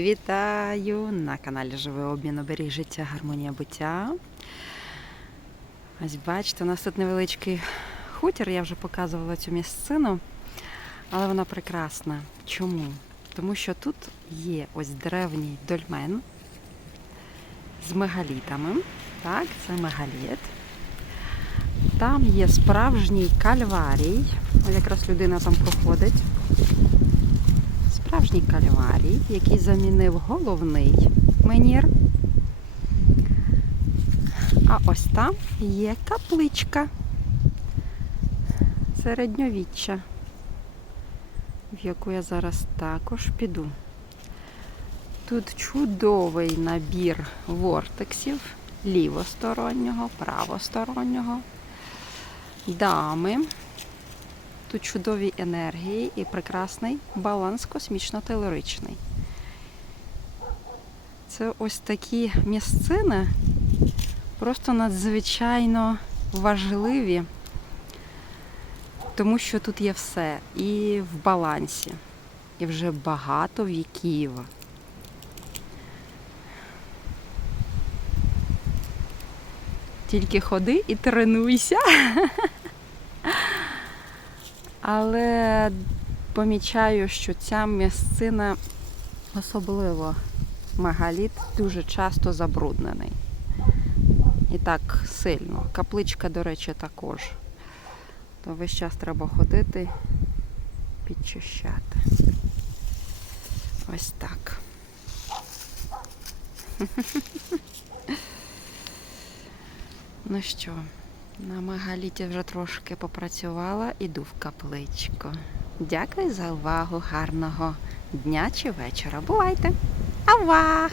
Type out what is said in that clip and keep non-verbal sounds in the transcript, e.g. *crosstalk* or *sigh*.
Вітаю на каналі Живий обмін оберіг життя, гармонія буття. Ось бачите, у нас тут невеличкий хутір, я вже показувала цю місцину, але вона прекрасна. Чому? Тому що тут є ось древній дольмен з мегалітами. Так, це мегаліт. Там є справжній кальварій. Якраз людина там проходить. Справжній кальварій, який замінив головний менір. А ось там є капличка середньовіччя, в яку я зараз також піду. Тут чудовий набір вортексів лівостороннього, правостороннього, дами. Тут чудові енергії і прекрасний баланс космічно-телеричний. Це ось такі місцини просто надзвичайно важливі, тому що тут є все і в балансі, і вже багато віків. Тільки ходи і тренуйся. *laughs* Але помічаю, що ця місцина, особливо мегаліт, дуже часто забруднений. І так сильно. Капличка, до речі, також. То весь час треба ходити, підчищати. Ось так. *laughs* Ну що? На мегаліті вже трошки попрацювала, іду в капличку. Дякую за увагу, гарного дня чи вечора. Бувайте! Авах!